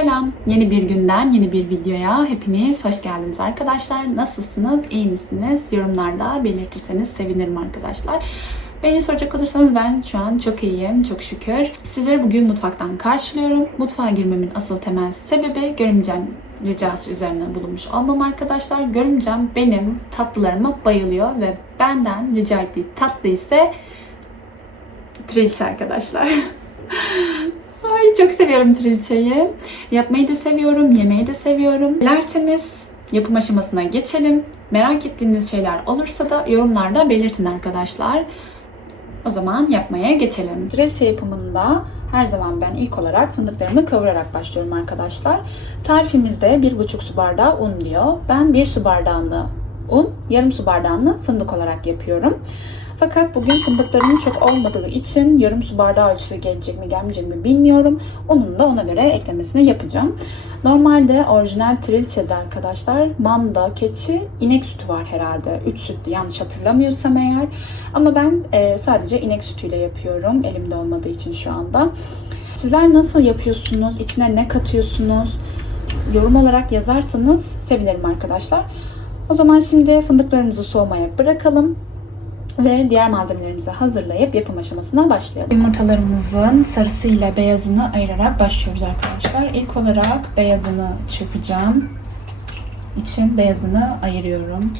Selam. Yeni bir günden, yeni bir videoya hepiniz hoş geldiniz arkadaşlar. Nasılsınız? İyi misiniz? Yorumlarda belirtirseniz sevinirim arkadaşlar. Beni soracak olursanız ben şu an çok iyiyim, çok şükür. Sizleri bugün mutfaktan karşılıyorum. Mutfağa girmemin asıl temel sebebi görümcem ricası üzerine bulunmuş olmam arkadaşlar. Görümcem benim tatlılarıma bayılıyor ve benden rica ettiği tatlı ise trilce arkadaşlar. Ay çok seviyorum trilçeyi. Yapmayı da seviyorum, yemeyi de seviyorum. Dilerseniz yapım aşamasına geçelim. Merak ettiğiniz şeyler olursa da yorumlarda belirtin arkadaşlar. O zaman yapmaya geçelim. Trilce yapımında her zaman ben ilk olarak fındıklarımı kavurarak başlıyorum arkadaşlar. Tarifimizde 1,5 su bardağı un diyor. Ben 1 su bardağını un, yarım su bardağını fındık olarak yapıyorum. Fakat bugün fındıklarımın çok olmadığı için yarım su bardağı ölçüsü gelecek mi gelmeyecek mi bilmiyorum. Onun da ona göre eklemesini yapacağım. Normalde orijinal trilçede arkadaşlar manda, keçi, inek sütü var herhalde. 3 sütlü yanlış hatırlamıyorsam eğer. Ama ben e, sadece inek sütüyle yapıyorum. Elimde olmadığı için şu anda. Sizler nasıl yapıyorsunuz? İçine ne katıyorsunuz? Yorum olarak yazarsanız sevinirim arkadaşlar. O zaman şimdi fındıklarımızı soğumaya bırakalım ve diğer malzemelerimizi hazırlayıp yapım aşamasına başlayalım. Yumurtalarımızın sarısıyla beyazını ayırarak başlıyoruz arkadaşlar. İlk olarak beyazını çırpacağım. İçin beyazını ayırıyorum.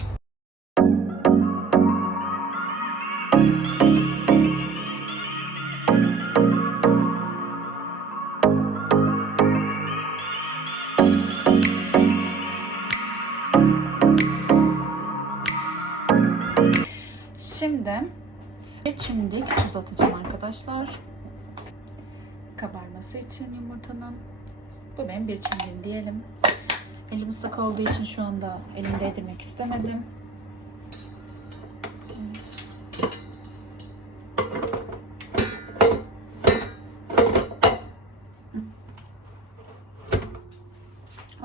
Şimdi bir çimdik tuz atacağım arkadaşlar. Kabarması için yumurtanın. Bu benim bir çimdim diyelim. Elim ıslak olduğu için şu anda elimde değdirmek istemedim.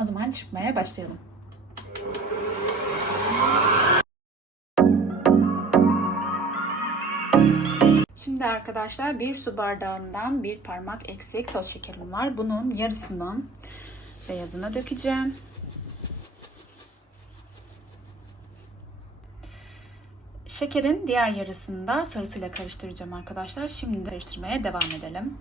O zaman çırpmaya başlayalım. Şimdi arkadaşlar bir su bardağından bir parmak eksik toz şekerim var. Bunun yarısını beyazına dökeceğim. Şekerin diğer yarısını da sarısıyla karıştıracağım arkadaşlar. Şimdi karıştırmaya devam edelim.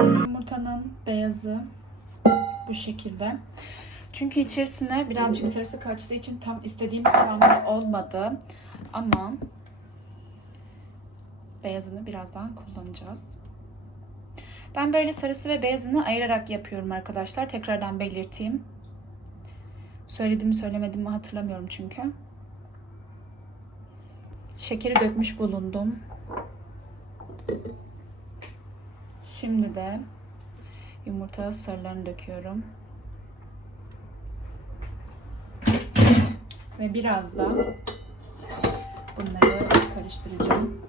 Yumurtanın beyazı bu şekilde. Çünkü içerisine birazcık sarısı kaçtığı için tam istediğim kıvamda olmadı. Ama beyazını birazdan kullanacağız. Ben böyle sarısı ve beyazını ayırarak yapıyorum arkadaşlar. Tekrardan belirteyim. Söyledim mi söylemedim mi hatırlamıyorum çünkü. Şekeri dökmüş bulundum. Şimdi de yumurta sarılarını döküyorum. Ve biraz da bunları karıştıracağım.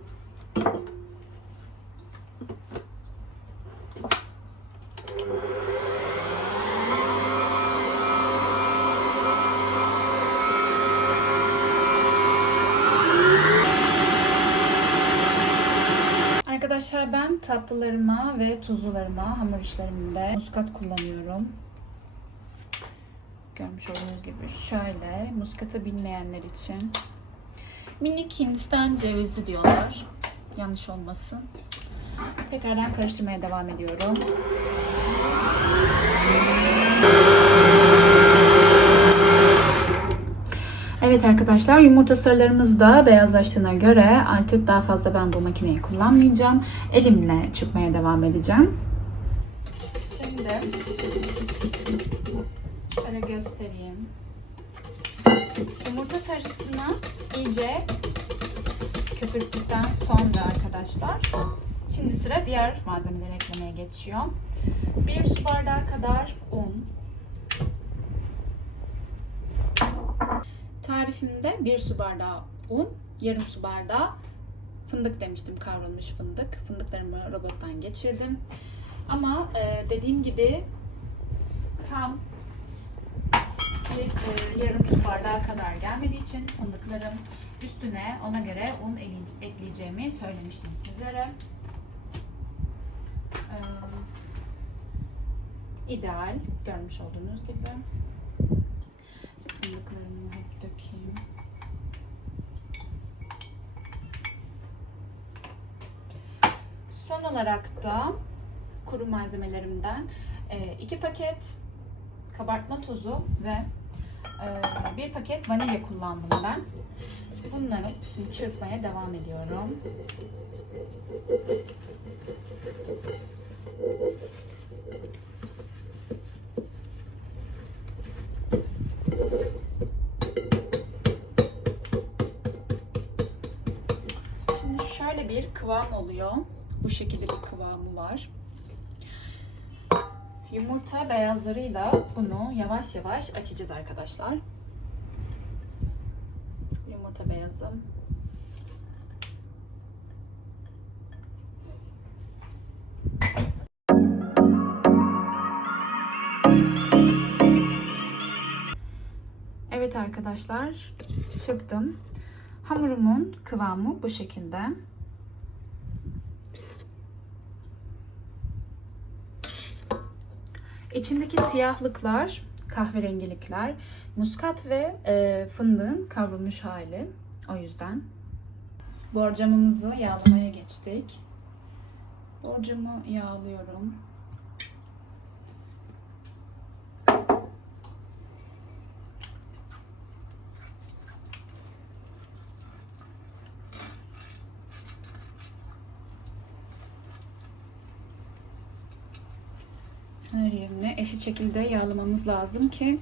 Arkadaşlar ben tatlılarıma ve tuzlularıma, hamur işlerimde muskat kullanıyorum. Görmüş olduğunuz gibi şöyle muskata bilmeyenler için minik hindistan cevizi diyorlar. Yanlış olmasın. Tekrardan karıştırmaya devam ediyorum. Evet arkadaşlar yumurta sarılarımız da beyazlaştığına göre artık daha fazla ben bu makineyi kullanmayacağım. Elimle çırpmaya devam edeceğim. Şimdi şöyle göstereyim. Yumurta sarısını iyice köpürttükten sonra arkadaşlar şimdi sıra diğer malzemeleri eklemeye geçiyor. Bir su bardağı kadar un, Tarifimde bir su bardağı un, yarım su bardağı fındık demiştim kavrulmuş fındık. Fındıklarımı robottan geçirdim. Ama e, dediğim gibi tam bir e, yarım su bardağı kadar gelmediği için fındıklarım Üstüne ona göre un ekleyeceğimi söylemiştim sizlere. Ee, ideal görmüş olduğunuz gibi. Fındıklarımı hep dökeyim. Son olarak da kuru malzemelerimden e, iki paket kabartma tozu ve bir paket vanilya kullandım ben. Bunları şimdi çırpmaya devam ediyorum. Şimdi şöyle bir kıvam oluyor. Bu şekilde bir kıvamı var. Yumurta beyazlarıyla bunu yavaş yavaş açacağız arkadaşlar. Yumurta beyazı. Evet arkadaşlar, çırptım. Hamurumun kıvamı bu şekilde. İçindeki siyahlıklar, kahverengilikler, muskat ve e, fındığın kavrulmuş hali. O yüzden. Borcamımızı yağlamaya geçtik. Borcamı yağlıyorum. Her yerine eşit şekilde yağlamamız lazım ki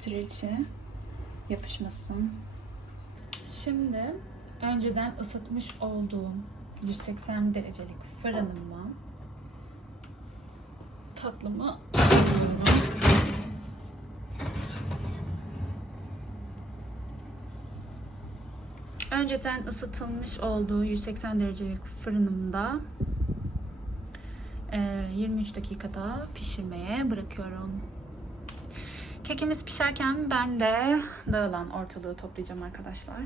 trilçe yapışmasın. Şimdi önceden ısıtmış olduğum 180 derecelik fırınıma tatlımı önceden ısıtılmış olduğu 180 derecelik fırınımda 23 dakikada pişirmeye bırakıyorum. Kekimiz pişerken ben de dağılan ortalığı toplayacağım arkadaşlar.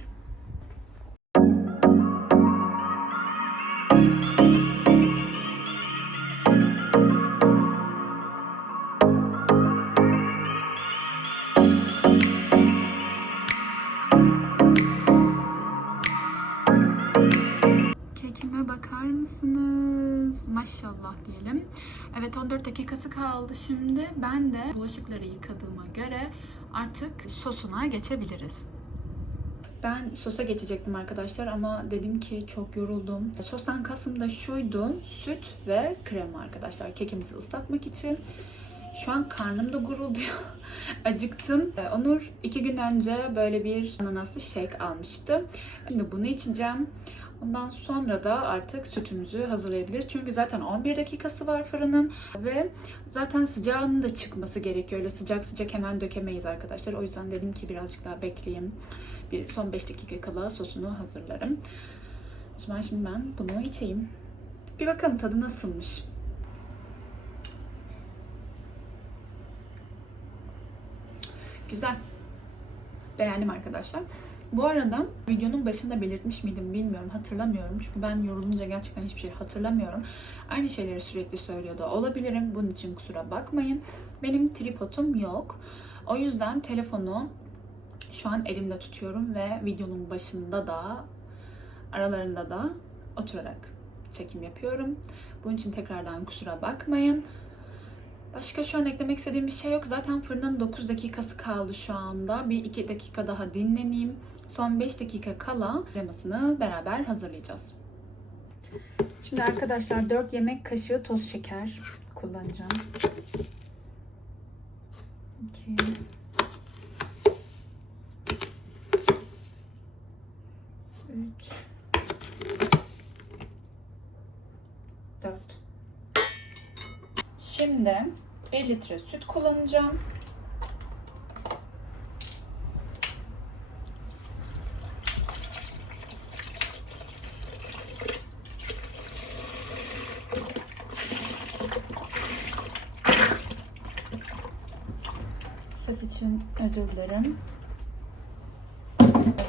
Kekime bakar mısınız? Maşallah diyelim. Evet 14 dakikası kaldı şimdi. Ben de bulaşıkları yıkadığıma göre artık sosuna geçebiliriz. Ben sosa geçecektim arkadaşlar ama dedim ki çok yoruldum. Sostan kasım da şuydu. Süt ve krema arkadaşlar. Kekimizi ıslatmak için. Şu an karnım da gurulduyor. Acıktım. Ee, Onur iki gün önce böyle bir ananaslı shake almıştı. Şimdi bunu içeceğim. Ondan sonra da artık sütümüzü hazırlayabiliriz. Çünkü zaten 11 dakikası var fırının ve zaten sıcağının da çıkması gerekiyor. Öyle sıcak sıcak hemen dökemeyiz arkadaşlar. O yüzden dedim ki birazcık daha bekleyeyim. Bir son 5 dakika kala sosunu hazırlarım. O zaman şimdi ben bunu içeyim. Bir bakalım tadı nasılmış. Güzel. Beğendim arkadaşlar. Bu arada videonun başında belirtmiş miydim bilmiyorum hatırlamıyorum. Çünkü ben yorulunca gerçekten hiçbir şey hatırlamıyorum. Aynı şeyleri sürekli söylüyor da olabilirim. Bunun için kusura bakmayın. Benim tripodum yok. O yüzden telefonu şu an elimde tutuyorum ve videonun başında da aralarında da oturarak çekim yapıyorum. Bunun için tekrardan kusura bakmayın. Başka şu an eklemek istediğim bir şey yok. Zaten fırının 9 dakikası kaldı şu anda. Bir 2 dakika daha dinleneyim. Son 5 dakika kala kremasını beraber hazırlayacağız. Şimdi arkadaşlar 4 yemek kaşığı toz şeker kullanacağım. 2 3 4 Şimdi 1 litre süt kullanacağım. Ses için özür dilerim.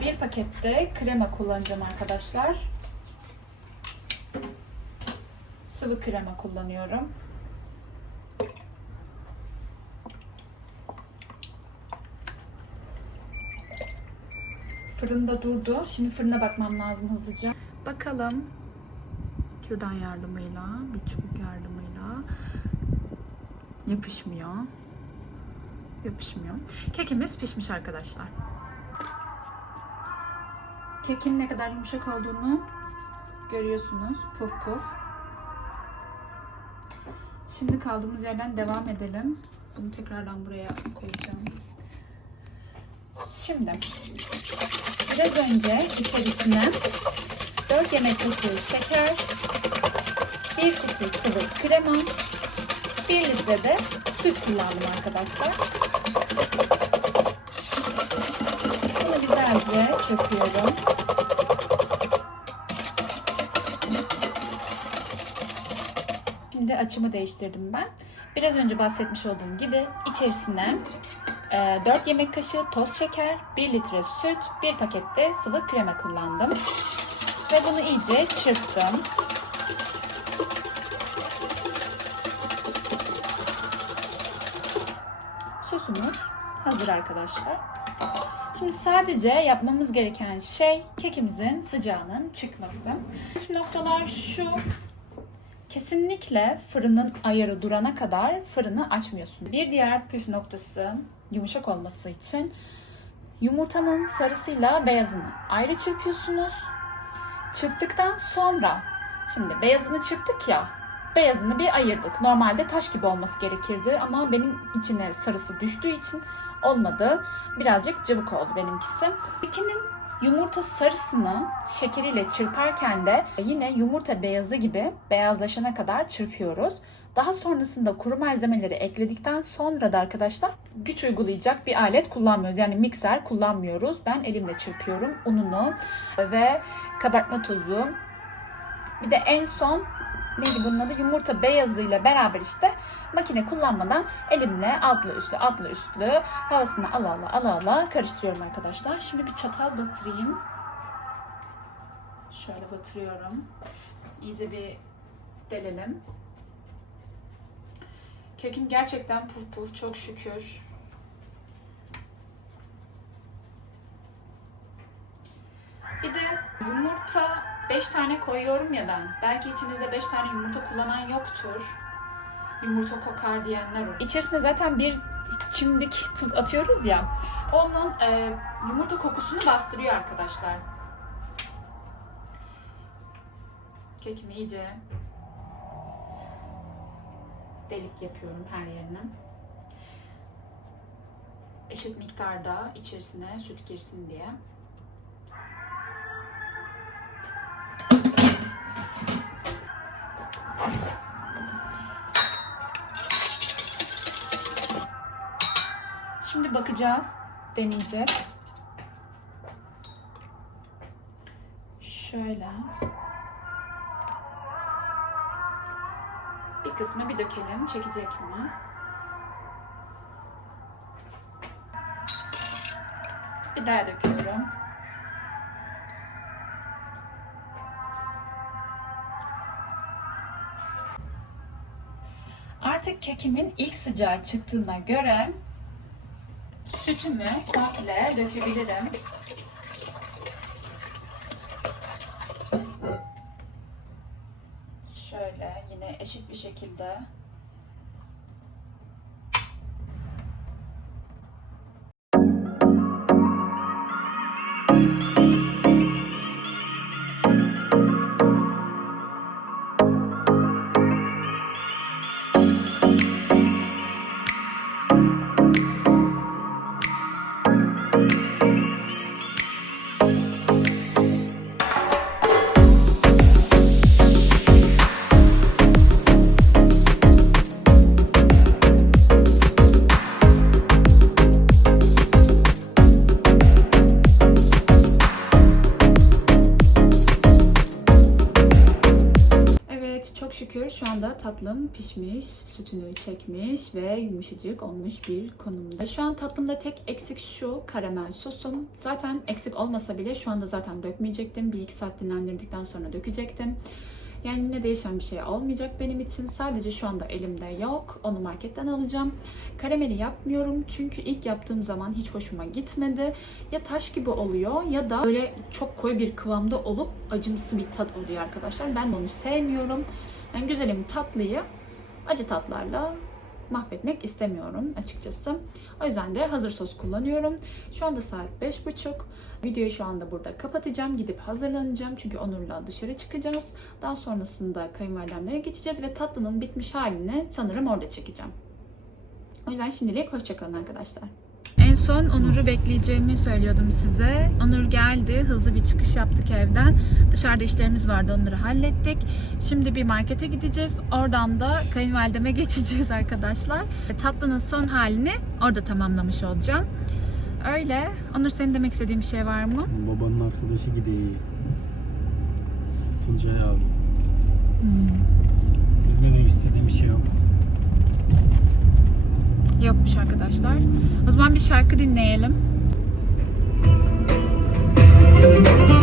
bir pakette krema kullanacağım arkadaşlar. Sıvı krema kullanıyorum. Fırında durdu. Şimdi fırına bakmam lazım hızlıca. Bakalım. Kürdan yardımıyla, bir çubuk yardımıyla yapışmıyor. Yapışmıyor. Kekimiz pişmiş arkadaşlar. Kekin ne kadar yumuşak olduğunu görüyorsunuz. Puf puf. Şimdi kaldığımız yerden devam edelim. Bunu tekrardan buraya koyacağım. Şimdi biraz önce içerisine 4 yemek kaşığı şeker, 1 kutu sıvı krema, 1 litre de süt kullandım arkadaşlar. Bunu güzelce çırpıyorum. Şimdi açımı değiştirdim ben. Biraz önce bahsetmiş olduğum gibi içerisine 4 yemek kaşığı toz şeker, 1 litre süt, 1 pakette sıvı krema kullandım. Ve bunu iyice çırptım. Sosumuz hazır arkadaşlar. Şimdi sadece yapmamız gereken şey kekimizin sıcağının çıkması. Şu noktalar şu. Kesinlikle fırının ayarı durana kadar fırını açmıyorsun. Bir diğer püf noktası yumuşak olması için yumurtanın sarısıyla beyazını ayrı çırpıyorsunuz. Çırptıktan sonra şimdi beyazını çırptık ya beyazını bir ayırdık. Normalde taş gibi olması gerekirdi ama benim içine sarısı düştüğü için olmadı. Birazcık cıvık oldu benimkisi. İkinin yumurta sarısını şekeriyle çırparken de yine yumurta beyazı gibi beyazlaşana kadar çırpıyoruz. Daha sonrasında kuru malzemeleri ekledikten sonra da arkadaşlar güç uygulayacak bir alet kullanmıyoruz. Yani mikser kullanmıyoruz. Ben elimle çırpıyorum ununu ve kabartma tozu. Bir de en son neydi bunun adı? Yumurta beyazıyla beraber işte makine kullanmadan elimle altlı üstlü altlı üstlü havasını ala ala ala ala karıştırıyorum arkadaşlar. Şimdi bir çatal batırayım. Şöyle batırıyorum. İyice bir delelim. Kekim gerçekten puf puf çok şükür. Bir de yumurta 5 tane koyuyorum ya ben. Belki içinizde 5 tane yumurta kullanan yoktur. Yumurta kokar diyenler olur. İçerisine zaten bir çimdik tuz atıyoruz ya. Onun e, yumurta kokusunu bastırıyor arkadaşlar. Kekimi iyice delik yapıyorum her yerine. Eşit miktarda içerisine süt girsin diye. Şimdi bakacağız, deneyeceğiz. Şöyle. Kısmı bir dökelim. Çekecek mi? Bir daha döküyorum. Artık kekimin ilk sıcağı çıktığına göre sütümü komple dökebilirim. Şekilde çekmiş ve yumuşacık olmuş bir konumda. Şu an tatlımda tek eksik şu karamel sosum. Zaten eksik olmasa bile şu anda zaten dökmeyecektim. Bir iki saat dinlendirdikten sonra dökecektim. Yani yine değişen bir şey olmayacak benim için. Sadece şu anda elimde yok. Onu marketten alacağım. Karameli yapmıyorum çünkü ilk yaptığım zaman hiç hoşuma gitmedi. Ya taş gibi oluyor ya da böyle çok koyu bir kıvamda olup acımsı bir tat oluyor arkadaşlar. Ben onu sevmiyorum. Yani güzelim tatlıyı acı tatlarla mahvetmek istemiyorum açıkçası. O yüzden de hazır sos kullanıyorum. Şu anda saat 5.30. Videoyu şu anda burada kapatacağım. Gidip hazırlanacağım. Çünkü Onur'la dışarı çıkacağız. Daha sonrasında kayınvalidemlere geçeceğiz ve tatlının bitmiş halini sanırım orada çekeceğim. O yüzden şimdilik hoşçakalın arkadaşlar. Son Onur'u bekleyeceğimi söylüyordum size. Onur geldi. Hızlı bir çıkış yaptık evden. Dışarıda işlerimiz vardı. Onları hallettik. Şimdi bir markete gideceğiz. Oradan da kayınvalideme geçeceğiz arkadaşlar. Tatlının son halini orada tamamlamış olacağım. Öyle. Onur senin demek istediğin bir şey var mı? Babanın arkadaşı gidiyor. Tuncay abi. Demek istediğim bir şey yok. Yokmuş arkadaşlar. O zaman bir şarkı dinleyelim. İlim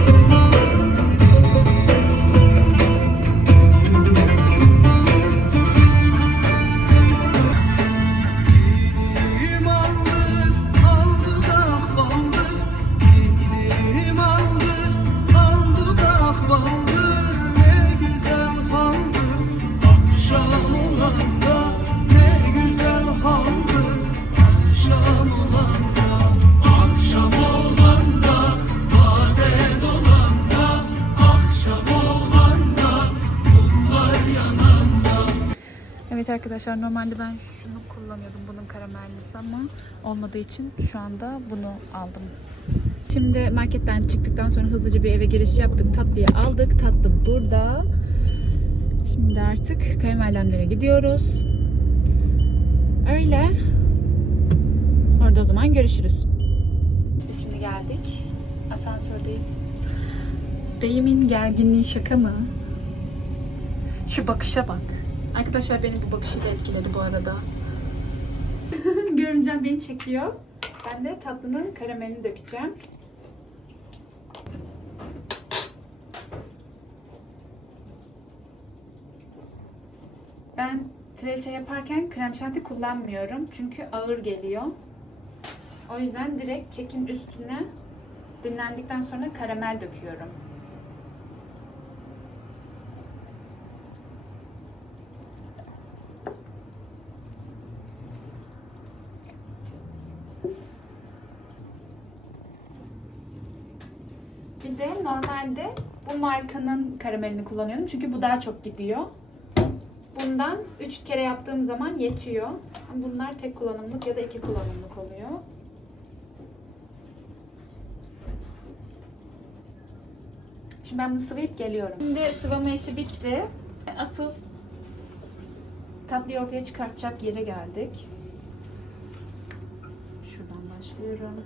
Evet arkadaşlar normalde ben şunu kullanıyordum bunun karamellisi ama olmadığı için şu anda bunu aldım. Şimdi marketten çıktıktan sonra hızlıca bir eve giriş yaptık. Tatlıyı aldık. Tatlı burada. Şimdi artık kayınvalidemlere gidiyoruz. Öyle. Orada o zaman görüşürüz. Biz şimdi geldik. Asansördeyiz. Beyimin gerginliği şaka mı? Şu bakışa bak. Arkadaşlar benim bu bakışıyla etkiledi bu arada. Görümcem beni çekiyor. Ben de tatlının karamelini dökeceğim. Ben treçe yaparken krem şanti kullanmıyorum. Çünkü ağır geliyor. O yüzden direkt kekin üstüne dinlendikten sonra karamel döküyorum. Bir de normalde bu markanın karamelini kullanıyorum. Çünkü bu daha çok gidiyor. Bundan 3 kere yaptığım zaman yetiyor. Bunlar tek kullanımlık ya da iki kullanımlık oluyor. Şimdi ben bunu sıvayıp geliyorum. Şimdi sıvama işi bitti. Asıl tatlıyı ortaya çıkartacak yere geldik. Şuradan başlıyorum.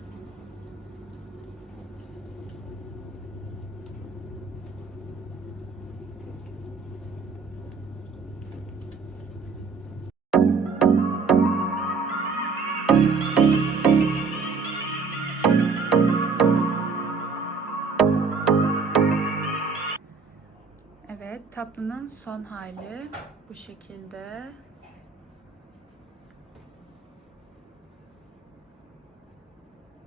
Tatlının son hali bu şekilde.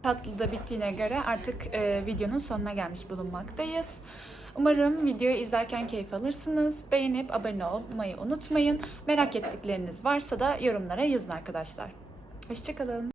Tatlı da bittiğine göre artık e, videonun sonuna gelmiş bulunmaktayız. Umarım videoyu izlerken keyif alırsınız. Beğenip abone olmayı unutmayın. Merak ettikleriniz varsa da yorumlara yazın arkadaşlar. Hoşçakalın.